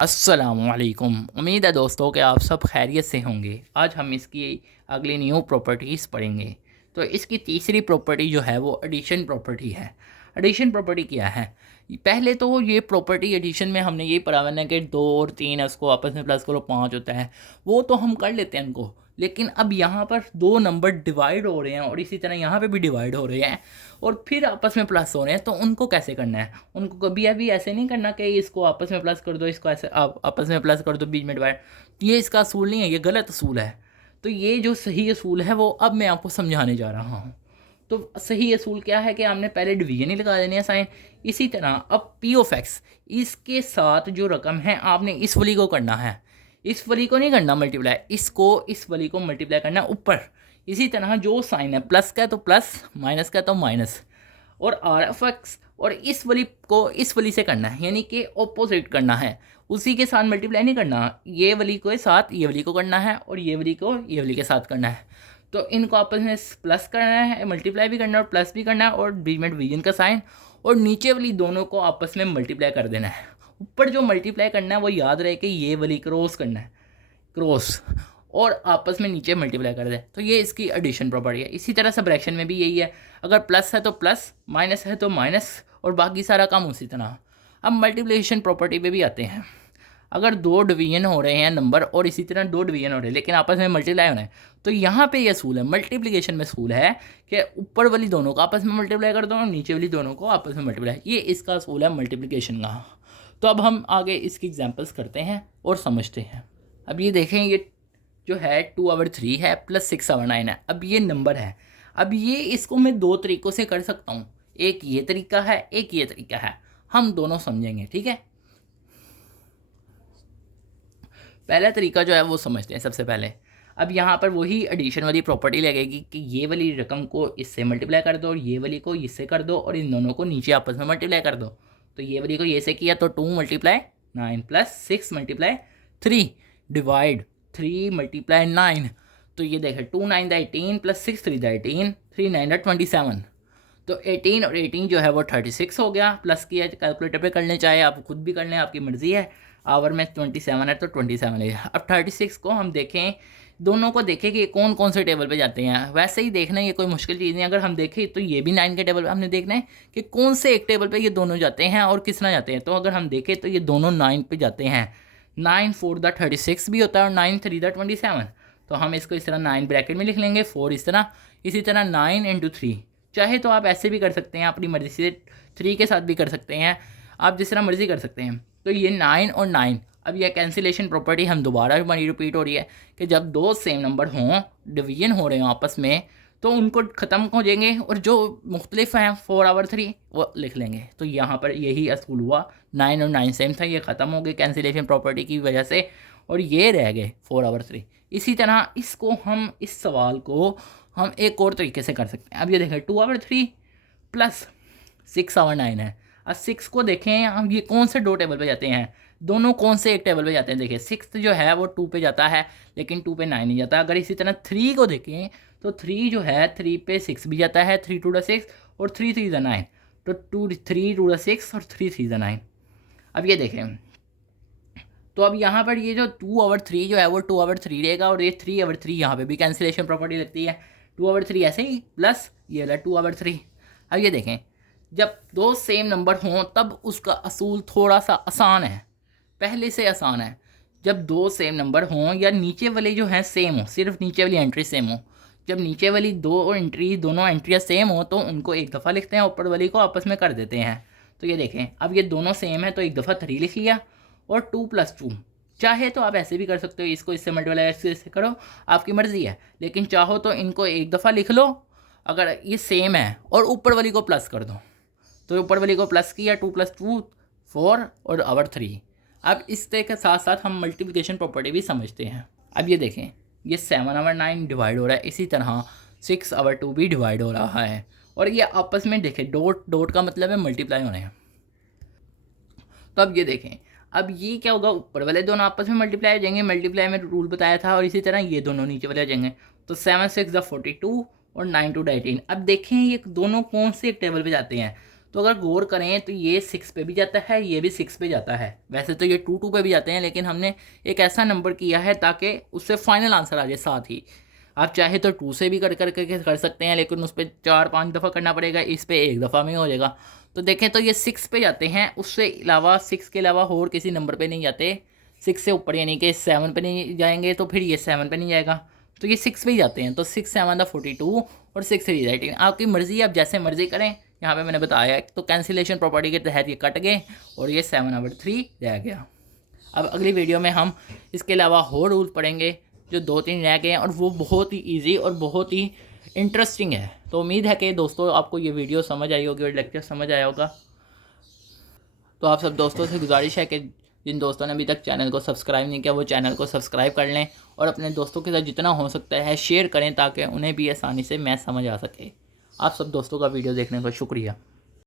अस्सलामुअलैकुम। उम्मीद है दोस्तों कि आप सब खैरियत से होंगे। आज हम इसकी अगली न्यू प्रॉपर्टीज़ पढ़ेंगे। तो इसकी तीसरी प्रॉपर्टी जो है वो एडिशन प्रॉपर्टी है। एडिशन प्रॉपर्टी क्या है? पहले तो ये प्रॉपर्टी एडिशन में हमने ये पढ़ा है कि 2 और 3 है, उसको आपस में प्लस करो 5 होता है। वो तो हम कर लेते हैं उनको, लेकिन अब यहाँ पर दो नंबर डिवाइड हो रहे हैं और इसी तरह यहाँ पे भी डिवाइड हो रहे हैं और फिर आपस में प्लस हो रहे हैं। तो उनको कैसे करना है? उनको कभी अभी ऐसे नहीं करना कि इसको आपस में प्लस कर दो, इसको ऐसे आप आपस में प्लस कर दो, बीच में डिवाइड। ये इसका असूल नहीं है, ये गलत असूल है। तो ये जो सही असूल है वो अब मैं आपको समझाने जा रहा हूँ। तो सही असूल क्या है कि हमने पहले डिवीजन ही लगा देनी है साइन। इसी तरह अब पी ऑफ एक्स, इसके साथ जो रकम है आपने इस वाली को करना है, इस वाली को नहीं करना मल्टीप्लाई, इसको इस वाली को मल्टीप्लाई करना ऊपर। इसी तरह जो साइन है प्लस का तो प्लस, माइनस का तो माइनस, और आर एफ एक्स और इस वाली को इस वाली से करना है, यानी कि ऑपोजिट करना है। उसी के साथ मल्टीप्लाई नहीं करना, ये वाली को साथ ये वाली को करना है और ये वाली को ये वाली के साथ करना है। तो इनको आपस में प्लस करना है, मल्टीप्लाई भी करना है और प्लस भी करना है और बीच में डिवीजन का साइन, और नीचे वाली दोनों को आपस में मल्टीप्लाई कर देना है। ऊपर जो मल्टीप्लाई करना है वो याद रहे कि ये वाली क्रॉस करना है, क्रॉस, और आपस में नीचे मल्टीप्लाई कर दे। तो ये इसकी एडिशन प्रॉपर्टी है। इसी तरह सबट्रैक्शन में भी यही है, अगर प्लस है तो प्लस, माइनस है तो माइनस, और बाकी सारा काम उसी तरह। अब मल्टीप्लिकेशन प्रॉपर्टी पे भी आते हैं। अगर दो डिवीजन हो रहे हैं नंबर और इसी तरह दो डिवीजन हो रहे हैं लेकिन आपस में मल्टीप्लाई हो रहे हैं, तो यहाँ पे ये असूल है, मल्टीप्लिकेशन में असूल है कि ऊपर वाली दोनों को आपस में मल्टीप्लाई कर दो और नीचे वाली दोनों को आपस में मल्टीप्लाई। ये इसका असूल है मल्टीप्लिकेशन का। तो अब हम आगे इसकी एग्जांपल्स करते हैं और समझते हैं। अब ये देखें, ये जो है 2/3 है प्लस 6/9 है। अब ये नंबर है। अब ये इसको मैं दो तरीक़ों से कर सकता हूँ, एक ये तरीका है, एक ये तरीका है। हम दोनों समझेंगे, ठीक है। पहला तरीका जो है वो समझते हैं सबसे पहले। अब यहाँ पर वही एडिशन वाली प्रॉपर्टी लगेगी कि ये वाली रकम को इससे मल्टीप्लाई कर दो और ये वाली को इससे कर दो और इन दोनों को नीचे आपस में मल्टीप्लाई कर दो। तो ये वाली को ये से किया तो 2 × 9 प्लस 6 × 3 डिवाइड 3 × 9। तो ये देखें 2 9 18 प्लस 6 3 18, 3 9 27। तो 18 और 18 जो है वो 36 हो गया। प्लस किया कैलकुलेटर पे करने चाहे आप खुद भी कर लें, आपकी मर्ज़ी है। आवर में 27 है तो 27 है। अब 36 को हम देखें, दोनों को देखें कि कौन कौन से टेबल पे जाते हैं। वैसे ही देखना, ये कोई मुश्किल चीज़ नहीं। अगर हम देखें तो ये भी 9 के टेबल पे हमने देखना है कि कौन से एक टेबल पे ये दोनों जाते हैं और किस तरह जाते हैं। तो अगर हम देखें तो ये दोनों 9 पे जाते हैं। 9 4 द 36 भी होता है और 9 3 द 27। तो हम इसको इस तरह 9 ब्रैकेट में लिख लेंगे, 4 इस तरह। इसी तरह 9 × 3, चाहे तो आप ऐसे भी कर सकते हैं, अपनी मर्ज़ी से 3 के साथ भी कर सकते हैं, आप जिस तरह मर्ज़ी कर सकते हैं। तो ये 9 और 9। अब यह कैंसिलेशन प्रॉपर्टी हम दोबारा हमारी रिपीट हो रही है कि जब दो सेम नंबर हों, डिवीजन हो रहे हों आपस में, तो उनको ख़त्म हो जाएंगे और जो मुख्तलिफ हैं 4/3 वो लिख लेंगे। तो यहाँ पर यही असूल हुआ, 9 और 9 सेम था, ये ख़त्म हो गए कैंसिलेशन प्रॉपर्टी की वजह से और ये रह गए 4/3। इसी तरह इसको हम, इस सवाल को हम एक और तरीके से कर सकते हैं। अब ये देखें 2/3 प्लस 6/9 है। अब 6 को देखें हम, ये कौन से दो टेबल पे जाते हैं, दोनों कौन से एक टेबल पे जाते हैं। देखिए 6 जो है वो 2 पे जाता है लेकिन 2 पे 9 नहीं जाता। अगर इसी तरह 3 को देखें तो 3 जो है 3 पे 6 भी जाता है, 3 2 6 और 3 3 9। तो 3 2 6 और 3 3 9। अब ये देखें, तो अब यहाँ पर ये जो 2/3 जो है वो 2/3 रहेगा और ये 3/3 यहाँ पे भी कैंसिलेशन प्रॉपर्टी लगती है। 2/3 ऐसे ही प्लस ये वाला 2/3। अब ये देखें, जब दो सेम नंबर हों तब उसका असूल थोड़ा सा आसान है, पहले से आसान है। जब दो सेम नंबर हों या नीचे वाले जो हैं सेम हो, सिर्फ नीचे वाली एंट्री सेम हो। जब नीचे वाली दोनों एंट्रियाँ सेम हो तो उनको एक दफ़ा लिखते हैं, ऊपर वाली को आपस में कर देते हैं। तो ये देखें, अब ये दोनों सेम है तो एक दफ़ा 3 लिख लिया और 2 + 2। चाहे तो आप ऐसे भी कर सकते हो, इसको इससे मल्टीप्लाई इससे करो, आपकी मर्ज़ी है। लेकिन चाहो तो इनको एक दफ़ा लिख लो अगर ये सेम है और ऊपर वाली को प्लस कर दो। तो ऊपर वाली को प्लस किया, 2 + 2 4 और आवर 3। अब इसके के साथ साथ हम मल्टीप्लिकेशन प्रॉपर्टी भी समझते हैं। अब ये देखें, ये 7/9 डिवाइड हो रहा है, इसी तरह 6/2 भी डिवाइड हो रहा है और ये आपस में देखें डॉट डॉट का मतलब है मल्टीप्लाई होने हैं। तो अब ये देखें, अब ये क्या होगा, ऊपर वाले दोनों आपस में मल्टीप्लाई हो जाएंगे, मल्टीप्लाई में रूल बताया था, और इसी तरह ये दोनों नीचे वाले हो जाएंगे। तो 7 6 = 42 और 9 2 18। अब देखें ये दोनों कौन से एक टेबल पे जाते हैं, तो अगर गौर करें तो ये 6 पे भी जाता है, ये भी 6 पे जाता है। वैसे तो ये 2 2 पे भी जाते हैं, लेकिन हमने एक ऐसा नंबर किया है ताकि उससे फाइनल आंसर आ जाए साथ ही। आप चाहे तो 2 से भी कर सकते हैं, लेकिन उस पर 4-5 दफ़ा करना पड़ेगा, इस पर एक दफ़ा में हो जाएगा। तो देखें तो ये 6 पे जाते हैं, उससे अलावा 6 के अलावा और किसी नंबर पे नहीं जाते। 6 से ऊपर यानी कि 7 पे नहीं जाएंगे, तो फिर ये 7 पे नहीं जाएगा, तो ये 6 पे ही जाते हैं। तो 6 7 42 और 6 3 18, आपकी मर्ज़ी, आप जैसे मर्ज़ी करें। यहाँ पे मैंने बताया है, तो कैंसिलेशन प्रॉपर्टी के तहत ये कट गए और ये 7/3 रह गया। अब अगली वीडियो में हम इसके अलावा और रूल पढ़ेंगे जो 2-3 रह गए हैं, और वो बहुत ही ईजी और बहुत ही इंटरेस्टिंग है। तो उम्मीद है कि दोस्तों आपको ये वीडियो समझ आई होगी और लेक्चर समझ आया होगा। तो आप सब दोस्तों से गुजारिश है कि जिन दोस्तों ने अभी तक चैनल को सब्सक्राइब नहीं किया वो चैनल को सब्सक्राइब कर लें, और अपने दोस्तों के साथ जितना हो सकता है शेयर करें ताकि उन्हें भी आसानी से मैथ समझ आ सके। आप सब दोस्तों का वीडियो देखने का शुक्रिया।